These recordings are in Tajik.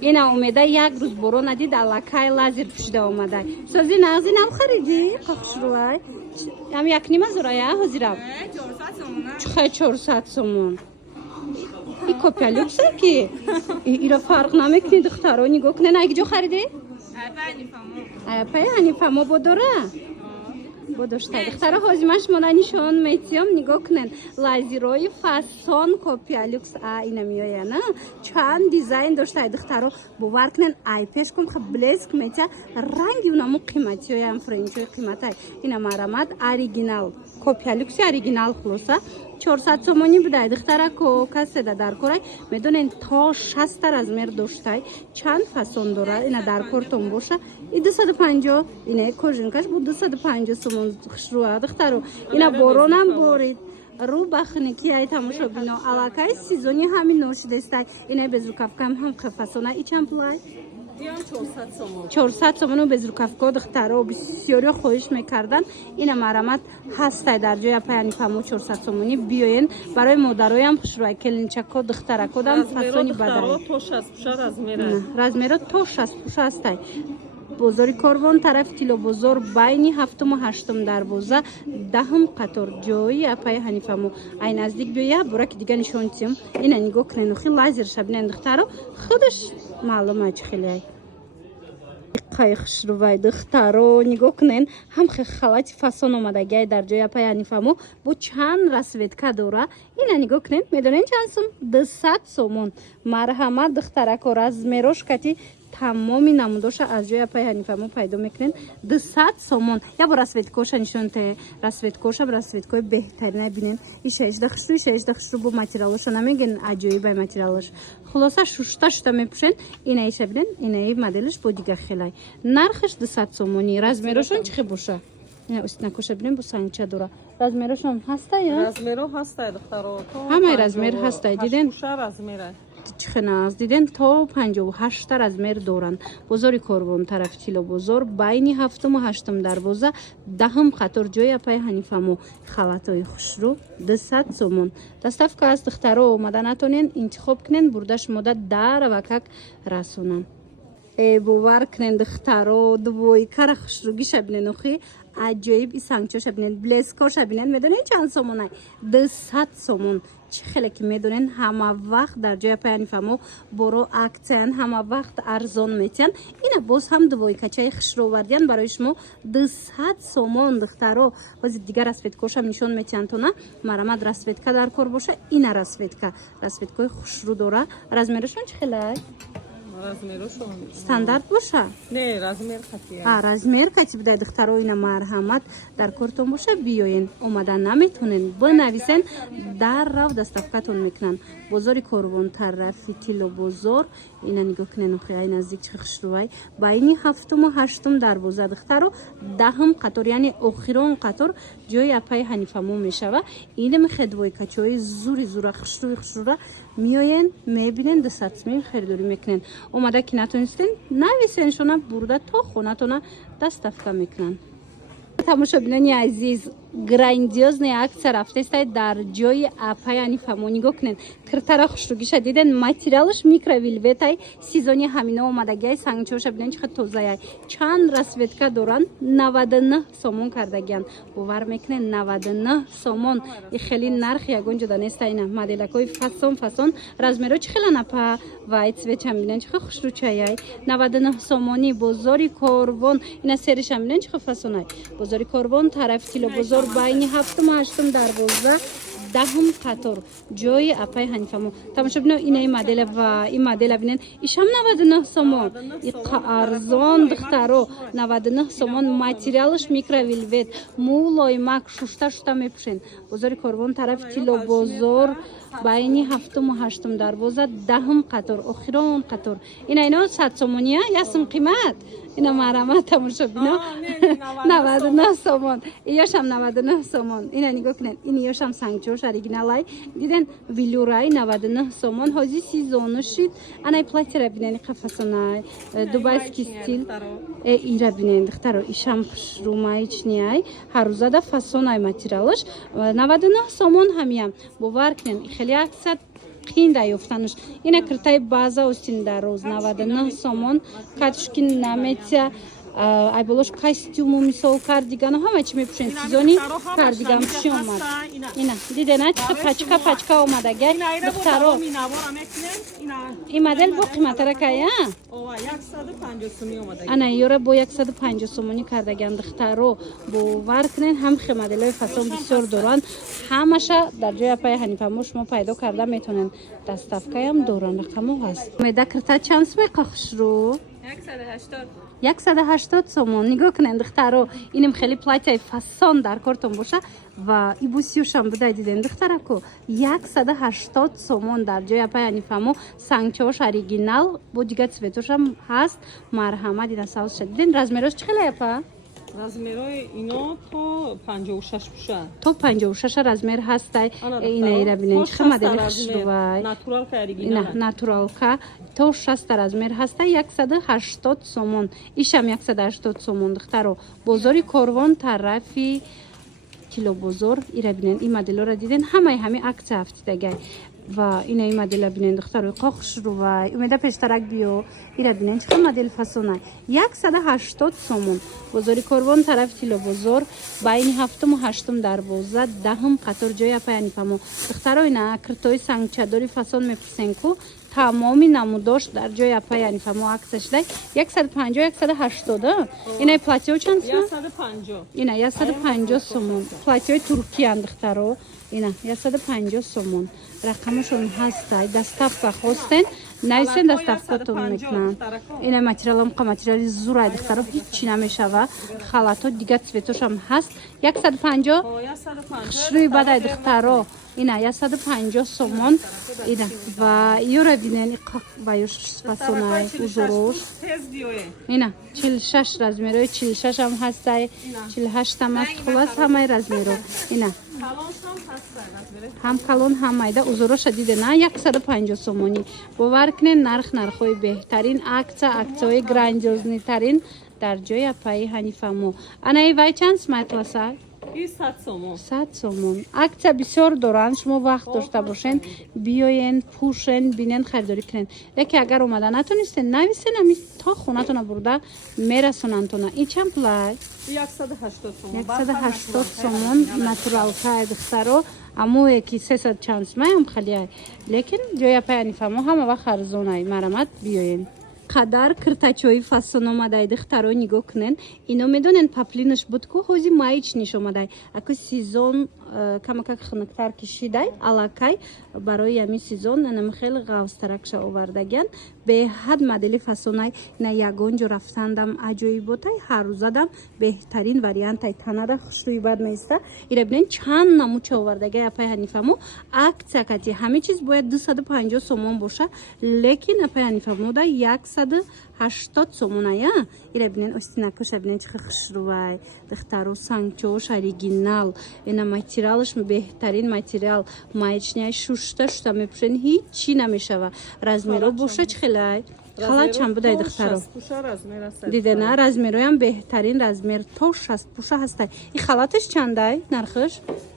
اینا اومده یک روز بارون ندید علاکای لازر پوشیده اومده سازی نغزی نم خریدی خوش روی هم یک نیمه زورایه حاضرم 400 سومون این کپیا لوکسه که ایرا فرق نمیکنه دخترها نگاه کنه نه جو خریدی؟ ایپای هنیفما بوداره بوداشته دخترها حاجمش ماننیشون میتیم نگاه کنن لازیروی فاسون کپیا لوکس اینا میایه نه چند دیزاین داشته دخترها باور کنن ایپش کن خب بلیزک میتیا رنگی اونمو قیمتی های هم فرنچوی قیمت های اینا مرامت اوریجینال کپیا لوکس اوریجینال خلاصه 400 سومونی بوده دختره که کسی در کارای میدونین تا 60 размер داشته چند فسون داره اینا در کارتون باشه این 250 اینه کوژنکش بود 250 سومون خشروه دخترو اینا بارونم بارید رو بخنکی ای تماشا بینا علاقه سیزونی همین نوشیده است اینه بزرگافکم هم فسونه ای چند پلای 400 سومون به زرکافکا دخترها بسیاری خواهش میکردن این مرامت هست در جای پایانی فهمو 400 سومونی بیاین برای مادرای هم خوشروی کلینچکا دخترها کدام فسونی بدن تو 60 размера تو 60 است بازار کاروان طرف تیلو بازار بین هفتم و هشتم دروازه دهم قطار جایی اپای حنیفمو ای نزدیک بیایه برای که دیگه نشون تیم این نگاه کنن خیلی لازر شبینن دخترها خودش معلومه چه خیلی قایخش رو وای دخترها نگاه کنن هم خالات فاسون اومدگی در جای اپای حنیفمو با چند رسویتکا داره این نگاه کنن میدونین چند سوم 200 سومون مرحمت دخترها که размерش کتی تمامی نموداش از جای پای حنیفمو پیدا میکنین 200 سومون یا با رسویتکوش نشون ته رسویتکوش هم رسویتکوی بهترینه بینین این 16 خشرو با ماتریالش نمیگن عجایب بای ماتریالش خلاصه شوشتا میپوشن این ایشه بینین این ای مدلش با دیگه خیلی نرخش 200 سومونی размерشون چه باشه نه است نکوشه بینین با سنگچه داره размерشون هسته یا размерو هسته دخترو همه размер هسته دیدین размера چخناز دیدن تا 58 размер دارن بازار کاروان طرف تیلو بازار بین هفتم و هشتم دروازه دهم خطر جای پای حنیفمو خلاتای خوشرو 200 سومون دستافکا از دخترها اومدن نتونین انتخاب کنین بردش مدت در وکک رسونن باور کنین دخترها دوی کار خوشروگی شبینن اخی عجایب این سنگچو شبینن بلیسکا شبینن میدونین چند سومونه 200 سومون چه خیلی که میدونین همه وقت در جای پایانی فهمو برو اکتن همه وقت ارزان میتین اینا باز هم دوی کچای خشرو وردین برای شما 200 سومون دخترها باز دیگر رسویتکاش هم نشون میتین تو نه مرامت رسویتکا در کار باشه اینا رسویتکای خشرو داره размерشون چه خیلی размершон стандарт باشه نه размер خطیه размер کتی بده دخترها اینا مرحمت در کارتون باشه بیاین اومدن نمیتونین بنویسین در رو دستافکتون میکنن بازار کاروان طرفی تیلو بازار اینا نگاه کنین خیلی نزدیک چه خشروی بین هفتم و هشتم دروازه دخترها دهم قطار یعنی آخرون قطار جای اپای حنیفمو میشوه این مخدوی کچوی زور خشرو میاین میبینن 200 سوم خریداری میکنن اومده که نتونستین نویسین شونه برده تا خونتون دستافکا میکنن تماشا بینانی عزیز گراندیوزنی акция رفته است در جای اپای حنیفمو نگاه کنین کرتara خوشروگیش دیدن ماتریالش میکروویلویت سیزونی همینا اومدگی سنگچوش ببینین چقدر تازه چند رسویتکا دارن 99 سومون کردگیان باور میکنین 99 سومون خیلی نرخ یگون جدا نیست اینا مدلکای فاسون размерو چه خیلی نپا وایت سویچ هم ببینین چقدر خوشرو چایای 99 سومونی بازار کاروان اینا سرش هم ببینین چقدر فاسونای بازار کاروان طرف تیلو بازار بین هفتم و هشتم دروازه دهم قطار جای اپای حنیفمو تماشا ببینید این مدل و این مدل ببینید ایشم 99 سومون ارزان دخترو 99 سومون ماتریالش میکروویلویت مولایمک شوشتا میپوشین بازار کاروان طرف تیلو بازار بین هفتم و هشتم دروازه دهم قطار آخرون قطار اینا 100 سومونیه یاسم قیمت اینا مرامت تماشا ببینید 99 سومون ایشم 99 سومون اینا نگاه کنین این ایشم سنگچوش اوریجینالای دیدن ویلورای 99 سومون هازی سیزونو شید انای پلاتر ببینین قفسونای دوبایسکی стиль ایرا ببینین دخترو ایشم رومایچنیای هر روزه فاسونای ماتریالش 99 سومون همیم باور کنین خیلی اکثر қиин да ёфтанаш. Ина кртай база остин дароз 99 сомон, катушки намеца ай болош костюму мисол кардиган ҳама чи мепӯшен сезони кардиган пӯши омад. Ина дидена чи пачка омадага духтаро. Ин модел бо қиматаракая? Ана ёра бо 150 сомонӣ кардаган духтаро бовар кунен. Ҳамхе моделҳои фасон бисёр доранд. Ҳамаша дар ҷои апаи Ҳанифамо шумо пайдо карда метонен. Доставкаам доранд, рақамо ҳаст. Умеда кирта чанд сомон хушрӯ? 180 сомон. Нигоҳ кунен духтаро, инам хеле платяи фасон дар кортон боша ва ибусиюшам будай диден духтарако 180 сомон дар ҷои апаи Ҳанифамо сангчош оригинал бо дига цветошам ҳаст. Марҳамат ина савзша диден. Размерош чӣ хеле апа? Размерои ино то 56 пӯша. То 56 размер ҳастай. Ина ира бинен чӣ модели хушрувай. Натуралка оригинал. Ина натуралка то 60 размер ҳастай 180 сомон. Ишам 180 сомон духтаро. Бозори Корвон тарафи Кило бозор ира бинен. Ин моделҳоро диден ҳамаи ҳами аксия ҳафтидагай. Ва ина ин модела бинен духтаро қохушрувай. Умеда пештарак биё. Ира бинен чӣ модели фасонай. 180 сомон. Бозори Корвон тарафи Кило бозор байни 7-му 8-ум дарвоза 10-ум қатор ҷои апаи Ҳанифамо. Духтаро ина киртои сангчадори фасон мепурсен ку тамоми намудош дар ҷои апаи Ҳанифамо аксия шудай 150-180. Ина платиё чанд сомон? 150. Ина 150 сомон. Платиёи туркиян духтаро. Ина 150 сомон. Рақамашон ҳастай. Доставка хостен. Нависен доставкатон мекунанд. Ина материалам қа материали зурай духтаро ҳичи намешава. Халато дига цветошам ҳаст. 150. Хушрӯи бадай духтаро. Ина 150 сомон. Ина ва ёра бинен ва ёш фасонай узорош. Ина 46 размерои 46 ам ҳастай. 48 ам аст. Хулас ҳамаи размеро. Ина ҳам калон ҳам майда узороша дидена 150 сомонӣ. Бовар кунен нархҳои беҳтарин аксияҳои грандиознитарин дар ҷои апаи Ҳанифамо. Анаи вай чанд смайтласа? 100 сомон. Аксия бисёр доранд. Шумо вақт дошта бошен, биёен, пӯшен, бинен, харидорӣ кунен. Леки агар омада натонистен, нависен, ами то хонатона бурда мерасонантона. Ин чанд пулай? 180 сомон. Натуралка духтаро. Амое ки 300 чанд сомон халияй. Лекин ҷои апаи Ҳанифамо ҳама вақт арзонай. Марамат биёен. Қадар киртачои фасон омадай духтаро нигоҳ кунен. Ино медонен паплинаш буд ку ҳози маичниш омадай. Аку сезон камакак хунуктар кишидай алакай барои ами сезон анам хеле ғавстаракша овардаган. Беҳад модели фасонай на ягон ҷо рафтандам аҷоиботай ҳаррӯзадам беҳтарин вариантай танада хушрӯи бад меиста. Ира бинен чанд намуча овардагай апаи Ҳанифамо аксия кати ҳамин чиз бояд 250 сомон боша. Лекин апаи Ҳанифамо да 180 сомоная. Ира бинен остинакуша бинен чихи хушрӯвай духтаро сангчош оригинал. Ина материалаш беҳтарин материал маичняй шушта мепӯшен ҳичи намешава. Размеро боша чихелай халат чанд будай духтаро. Дидена размероям беҳтарин размер то 60 пӯша ҳастай. И халаташ чандай нархаш?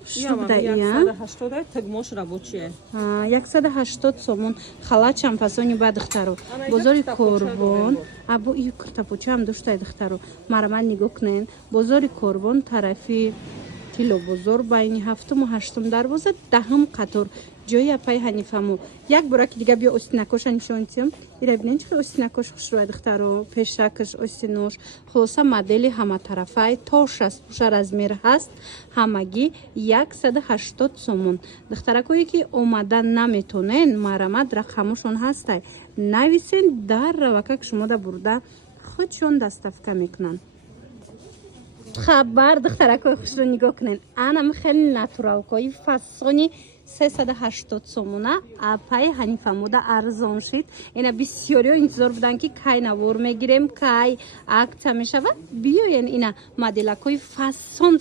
180 сомон. Халат чанд фасони ба духтаро. Бозори Корвон або ию киртапочаам доштай духтаро. Марамат нигоҳ кунен. Бозори Корвон тарафи Кило бозор байни 7-му 8-ум дарвоза 10-ум қатор ҷои апаи Ҳанифамо. Як бораки дига биё остинакоша нишонтим. Ира бинен чӣ остинакош хушрӯвай духтаро. Пешакаш остинош. Хулоса модели ҳаматарафай то 60 пӯша размер ҳаст. Ҳамагӣ 180 сомон. Духтаракое ки омада наметонен марамат рақамошон ҳастай. Нависен дар равакак шумода бурда худшон доставка мекунанд. хабар духтаракои хушрӯ нигоҳ кунен. Анам хеле натуралкои фасони 380 сомона апаи Ҳанифамода арзон шид. Ина бисёриҳо интизор буданд ки кай навор мегирем, кай аксия мешавад. Биёен ина моделакои фасон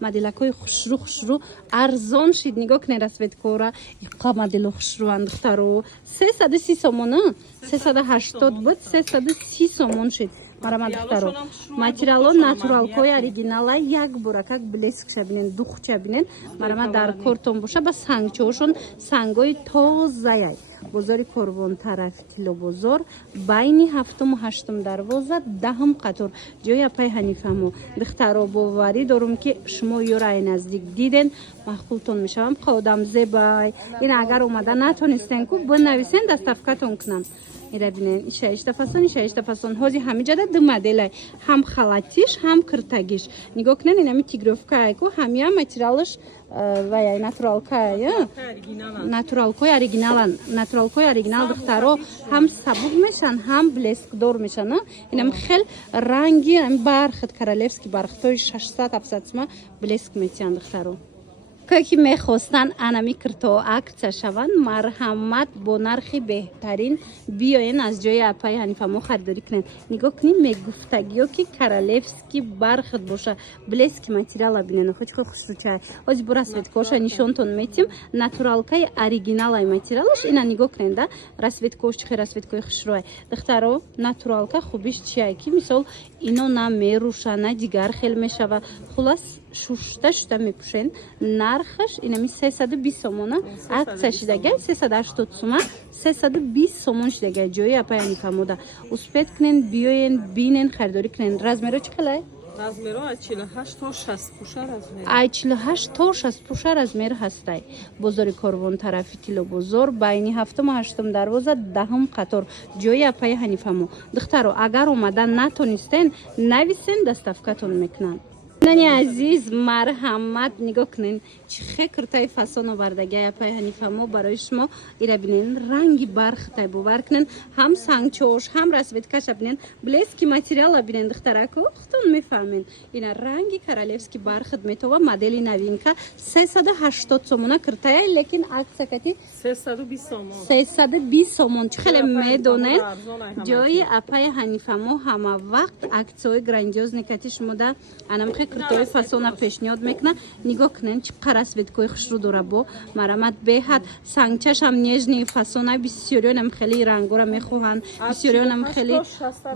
моделакои хушрӯ арзон шид. Нигоҳ кунен расветкора иқа модело хушрӯанд духтаро. 330 сомона 380 буд 330 сомон шид. марама духтаро Материалошонам хушрӯ, материало духтошонам натуралкои амияти. оригинала як буракак блескша бинен духча бинен марама дар кортон боша ба сангчоошон сангои тозаяй бозори корвон тарафи тилобозор байни 7-8 дарвоза 10 қатор ҷои апай ҳанифамо духтаро боварӣ дорум ки шумо ёро ай наздик диден маҳқултон мешавам қодам зебай ин агар омада натонистен ку бинависен доставкатон кунам ира бинен иша ҳози ҳамиҷада ду моделай ҳам халатиш ҳам киртагиш нигоҳ кунен инами тигровкае ку ҳамия материалаш ваяй натуралкая натуралкои оригинал духтаро ҳам сабук мешан ҳам блескдор мешан инам хел ранги бархат королевский бархатои 600-700 сuma блеск метиҳанд духтаро ки мехостанд анами кирто акция шаванд марҳамат бо нархи беҳтарин биёен аз ҷои апай ҳанифамо харидорӣ кунед нигоҳ кунед мегуфтагиё ки королевский бархат боша блески материала бинен хоч хушручай ҳози бо расветкоша нишонтон метим натуралкаи оригиналай материалаш ина нигоҳ кунед да расветкош чихе расветкои хушруай духтаро натуралка хубиш чияй ки мисол ино на меруша на дигар хел мешава хулас шушта мепӯшен нархаш инами 320 сомона акция шидагай 380 сума 320 сомон шидагай ҷои апай ҳанифамода успед кунен биёен бинен харидорӣ кунен размеро чӣ хелай Размеро аз 48 то 60 пуша размер. ай 48 то 60 пуша размер ҳастай бозори корвон тарафи тилобозор байни 7-8 дарвоза 10 қатор ҷои апай ҳанифамо духтаро агар омада натонистен нависен доставкатон мекунанд нани азиз марҳамат нигоҳ кунен чӣ хе куртаи фасон овардагай апай ҳанифамо барои шумо ира бинен ранги бархтай бовар кунен ҳам сангчош ҳам расветкаша бинен блески материала бинен духтарако хутон мефаҳмен ина ранги королевский бархат метова модели новинка 380 сомона куртая лекин акция кати 320 сомон 320 сомон чӣ хеле медонен ҷои апай ҳанифамо ҳама вақт аксияҳои грандиозни кати шумода анамхе куртаи фасона пешниҳод мекуна нигоҳ кунен чӣ расветкои хушрӯ дора бо марамат беҳад сангчашам нежни фасона бисёриёнам хеле рангора мехоҳанд бисёриёнам хеле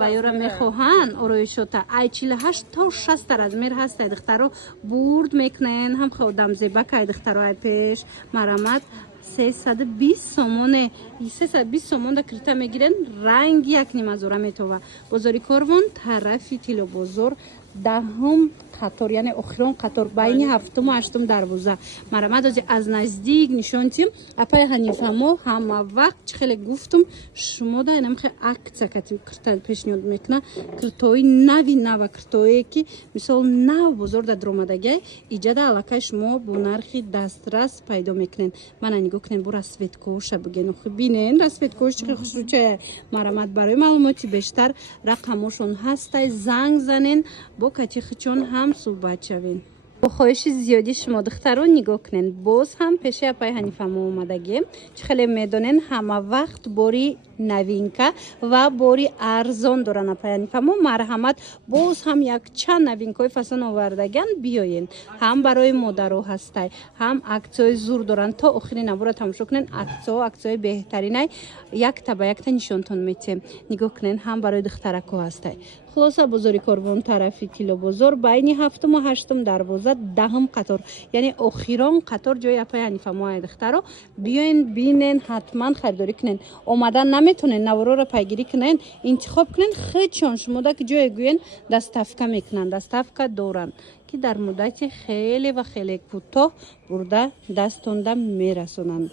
ваёра мехоҳанд ороишота ай 48 то 60 размер ҳастай духтаро бурд мекунен ҳам ходам зебакай духтаро ай пеш марамат 320 сомоне 320 сомон да кирта мегирен ранги як нимазора метова бозори корвон тарафи тилобозор 10 қатор яъне охирон қатор байни 7-8 дарвоза марамат ози аз наздик нишонтим апай ҳанифамо ҳама вақт чӣ хеле гуфтум шумо да инам хе акция катим кирта пешниҳод мекуна киртои нави нава киртое ки мисол нав бозор да даромадагай иҷада аллакай шумо бо нархи дастрас пайдо мекунен мана нигоҳ кунен бо расветкоша буген охи бинен расветкош чихи хушрӯчая марамат барои маълумоти бештар рақамошон ҳастай занг занен бо катихичон ҳам суҳбат шавен бо хоҳиши зиёди шумо духтаро нигоҳ кунен боз ҳам пеши апай ҳанифамо омадагем чӣ хеле медонен ҳама вақт бори новинка ва бори арзон доран апай ҳанифамо марҳамат боз ҳам якчанд новинкаҳои фасон овардаган биёен ҳам барои модаро ҳастай ҳам аксияҳои зур доранд то охири набора тамошо кунен аксияҳои беҳтаринай якта ба якта нишонтон метиҳем нигоҳ кунен ҳам барои духтарако ҳастай хулоса бозори корвон тарафи тилобозор байни 7-8 дарвоза 10 қатор яъне охирон қатор ҷои апай ҳанифамо ай духтаро биёен бинен ҳатман харидорӣ кунен омадан наметонен навороро пайгирӣ кунен интихоб кунен хечон шумода ки ҷое гӯен доставка мекунанд доставка доранд ки дар муддати хеле ва хеле кӯтоҳ бурда дастонда мерасонанд